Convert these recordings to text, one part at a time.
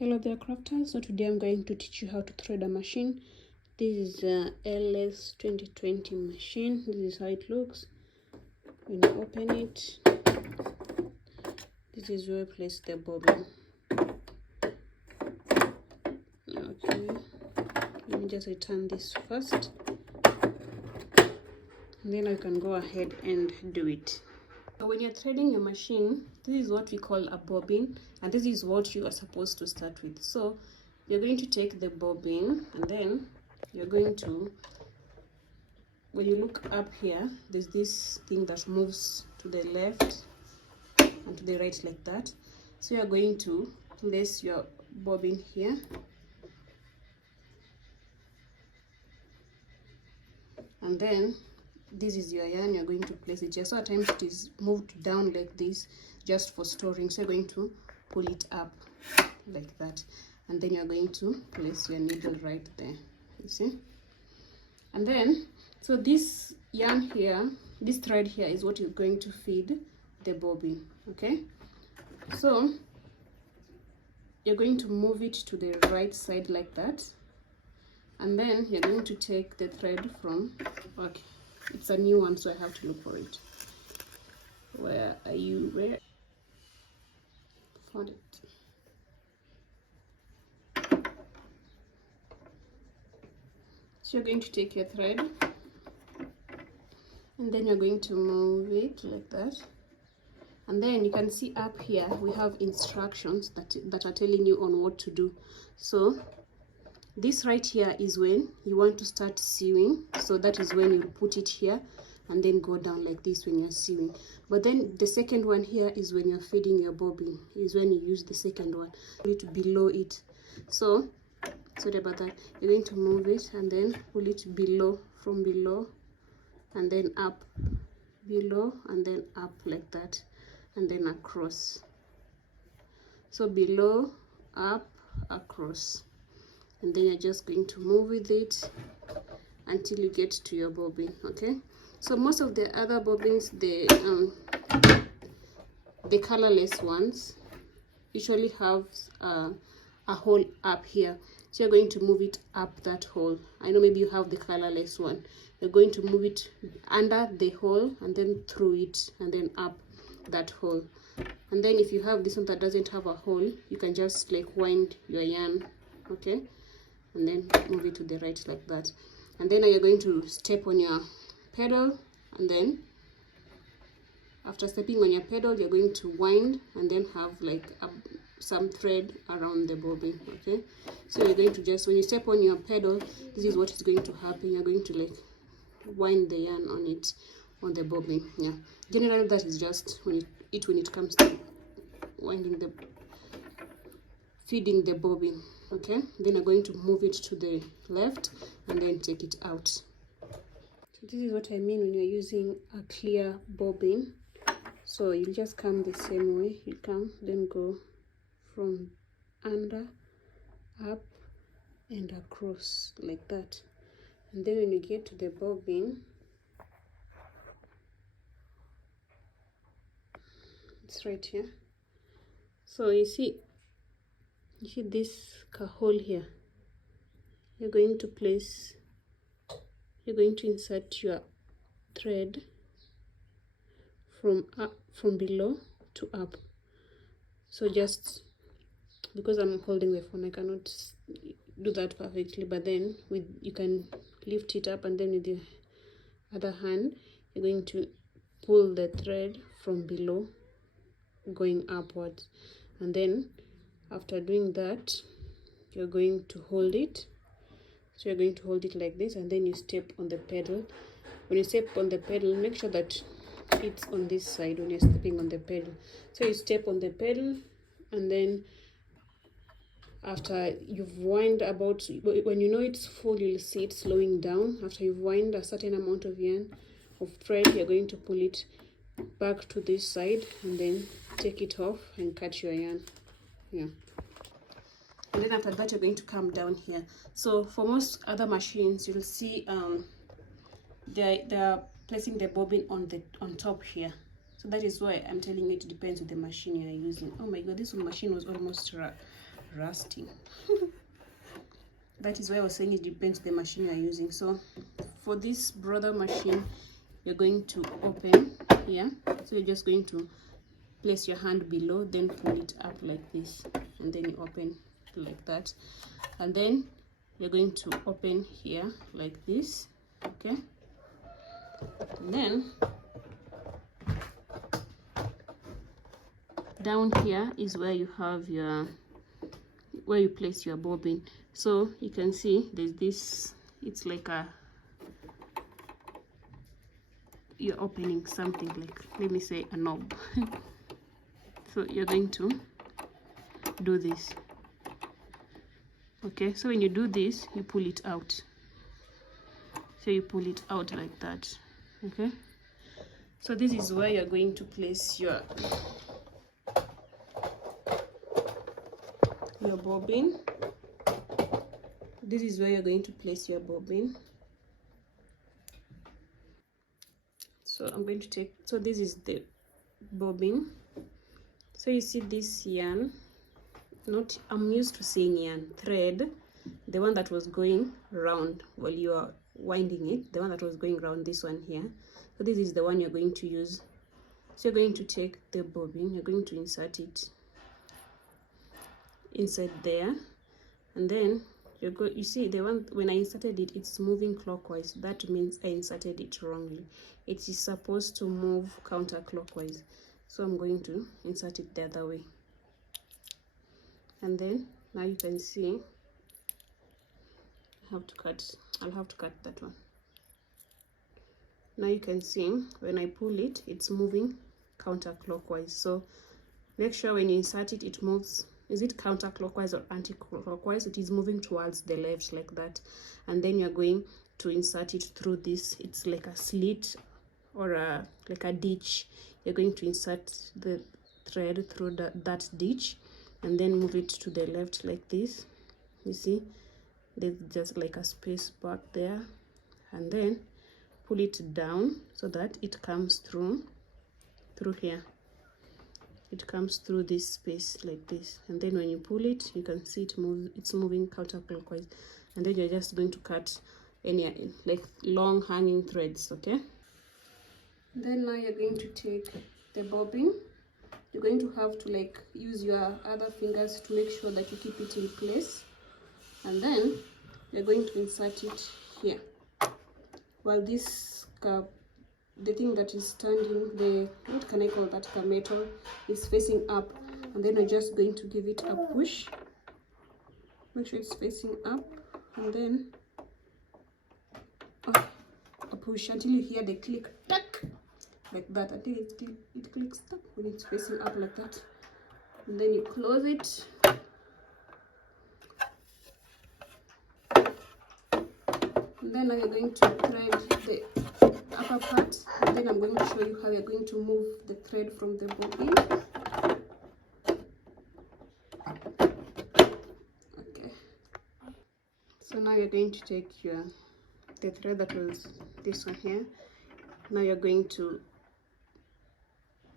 Hello there crafters. So today I'm going to teach you how to thread a machine. This is a LS 2020 machine. This is how it looks when you open it. This is where I place the bobbin. Okay, let me just return this first, and then I can go ahead and do it. So when you're threading your machine, this is what we call a bobbin, and this is what you are supposed to start with. So you're going to take the bobbin, and then you're going to, when you look up here, there's this thing that moves to the left and to the right like that. So you're going to place your bobbin here, and then this is your yarn. You're going to place it here. So at times it is moved down like this just for storing, so you're going to pull it up like that, and then you're going to place your needle right there, you see. And then so this yarn here, this thread here, is what you're going to feed the bobbin. Okay, so you're going to move it to the right side like that, and then you're going to take the thread from, okay, it's a new one, so I have to look for it. Where are you? Where? Found it. So you're going to take your thread, and then you're going to move it like that, and then you can see up here we have instructions that are telling you on what to do. So this right here is when you want to start sewing, so that is when you put it here and then go down like this when you're sewing. But then the second one here is when you're feeding your bobbin, is when you use the second one. You need to below it. So sorry about that, you're going to move it and then pull it below, from below and then up, below and then up like that, and then across. So below, up, across, and then you're just going to move with it until you get to your bobbin. Okay, so most of the other bobbins, the colorless ones, usually have a hole up here, so you're going to move it up that hole. I know maybe you have the colorless one. You're going to move it under the hole and then through it and then up that hole. And then if you have this one that doesn't have a hole, you can just like wind your yarn, okay, and then move it to the right like that. And then you're going to step on your pedal, and then after stepping on your pedal, you're going to wind and then have like some thread around the bobbin. Okay, so you're going to just, when you step on your pedal, this is what is going to happen. You're going to like wind the yarn on it, on the bobbin. Yeah, generally that is just when it comes to winding the, feeding the bobbin. Okay, then I'm going to move it to the left and then take it out. So this is what I mean when you're using a clear bobbin. So you just come the same way. You come, then go from under, up and across like that, and then when you get to the bobbin, it's right here. So you see this hole here. You're going to place, you're going to insert your thread from up, from below to up. So just because I'm holding the phone, I cannot do that perfectly, but then you can lift it up, and then with the other hand you're going to pull the thread from below going upwards, and then after doing that you're going to hold it. So you're going to hold it like this, and then you step on the pedal. When you step on the pedal, make sure that it's on this side when you're stepping on the pedal. So you step on the pedal, and then after you've wind about, when you know it's full, you'll see it slowing down. After you've wind a certain amount of yarn, of thread, you're going to pull it back to this side and then take it off and cut your yarn. Yeah, and then after that you're going to come down here. So for most other machines, you'll see they're placing the bobbin on top here. So that is why I'm telling you it depends on the machine you're using. Oh my god, this machine was almost rusting. That is why I was saying it depends the machine you are using. So for this brother machine, you're going to open here. So you're just going to place your hand below, then pull it up like this, and then you open like that, and then you're going to open here like this, okay? And then down here is where you have your, where you place your bobbin. So you can see there's this, it's like a, you're opening something like, let me say, a knob. So you're going to do this, okay? So when you do this, you pull it out. So you pull it out like that, okay? So this is where you're going to place your bobbin. This is where you're going to place your bobbin. So I'm going to take, so this is the bobbin. So you see this yarn, not, I'm used to seeing yarn thread, the one that was going round while you are winding it, the one that was going round, this one here. So this is the one you're going to use. So you're going to take the bobbin, you're going to insert it inside there, and then you see the one, when I inserted it, it's moving clockwise. That means I inserted it wrongly. It is supposed to move counterclockwise. So I'm going to insert it the other way. And then now you can see I'll have to cut that one. Now you can see when I pull it, it's moving counterclockwise. So make sure when you insert it, it moves, is it counterclockwise or anti-clockwise? It is moving towards the left like that. And then you're going to insert it through this, it's like a slit or like a ditch. You're going to insert the thread through that ditch, and then move it to the left like this. You see there's just like a space back there, and then pull it down so that it comes through here. It comes through this space like this, and then when you pull it, you can see it's moving counterclockwise. And then you're just going to cut any like long hanging threads, okay? Then now you're going to take the bobbin. You're going to have to like use your other fingers to make sure that you keep it in place, and then you're going to insert it here. While this the thing that is standing, the, what can I call that, metal, is facing up, and then you're just going to give it a push. Make sure it's facing up, and then a push until you hear the click, tack, like that, until it clicks tack when it's facing up like that, and then you close it. And then now you're going to thread the upper part, and then I'm going to show you how you're going to move the thread from the bobbin. Okay, so now you're going to take the thread that was this one here. Now you're going to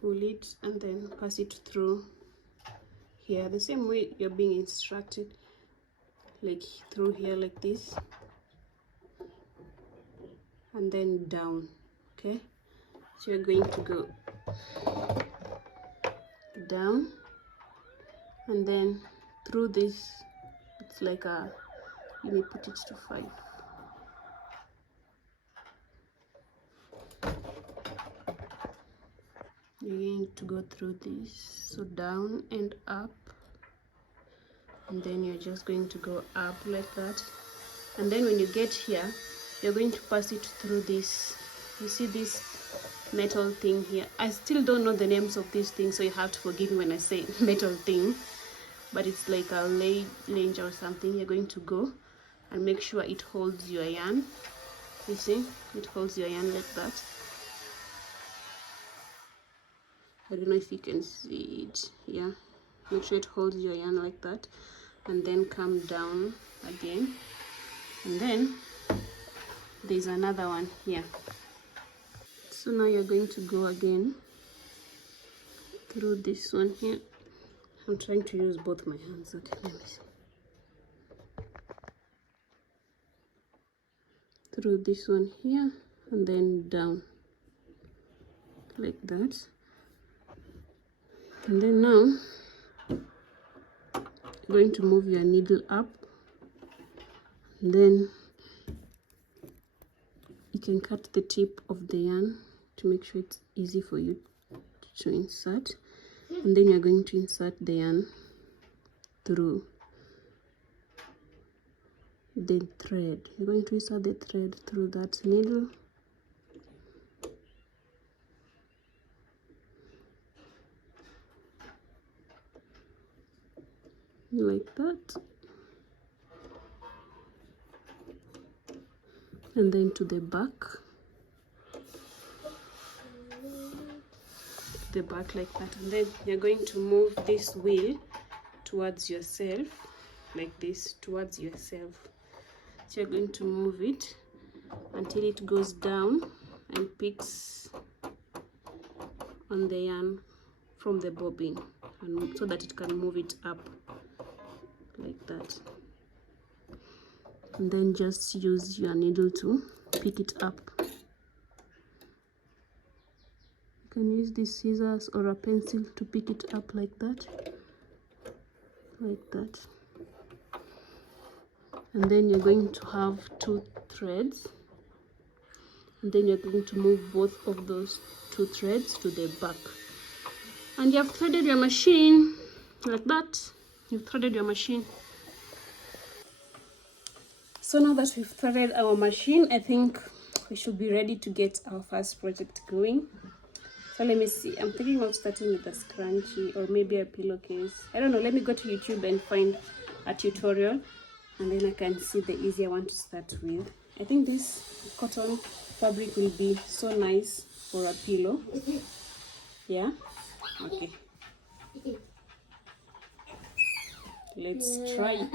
pull it and then pass it through here the same way you're being instructed, like through here like this, and then down, okay? So you're going to go down, and then through this, it's like a, you may put it to 5. You're going to go through this, so down and up, and then you're just going to go up like that. And then when you get here, you're going to pass it through this, you see this metal thing here. I still don't know the names of these things, so you have to forgive me when I say metal thing, but it's like a lange or something. You're going to go and make sure it holds your yarn. You see, it holds your yarn like that. I don't know if you can see it. Yeah, make sure it holds your yarn like that, and then come down again, and then there's another one here. So now you're going to go again through this one here, I'm trying to use both my hands. Okay, let me see. Through this one here and then down like that. And then now you're going to move your needle up, and then you can cut the tip of the yarn to make sure it's easy for you to insert. And then you're going to insert the yarn through the thread. You're going to insert the thread through that needle like that, and then to the back, like that. And then you're going to move this wheel towards yourself, like this, towards yourself. So you're going to move it until it goes down and picks on the yarn from the bobbin, and so that it can move it up like that. And then just use your needle to pick it up. You can use these scissors or a pencil to pick it up like that, like that. And then you're going to have 2 threads, and then you're going to move both of those 2 threads to the back, and you have threaded your machine like that. You've threaded your machine. So now that we've threaded our machine, I think we should be ready to get our first project going. So let me see. I'm thinking of starting with a scrunchie or maybe a pillowcase. I don't know. Let me go to YouTube and find a tutorial, and then I can see the easier one to start with. I think this cotton fabric will be so nice for a pillow. Yeah? Okay. Let's try it.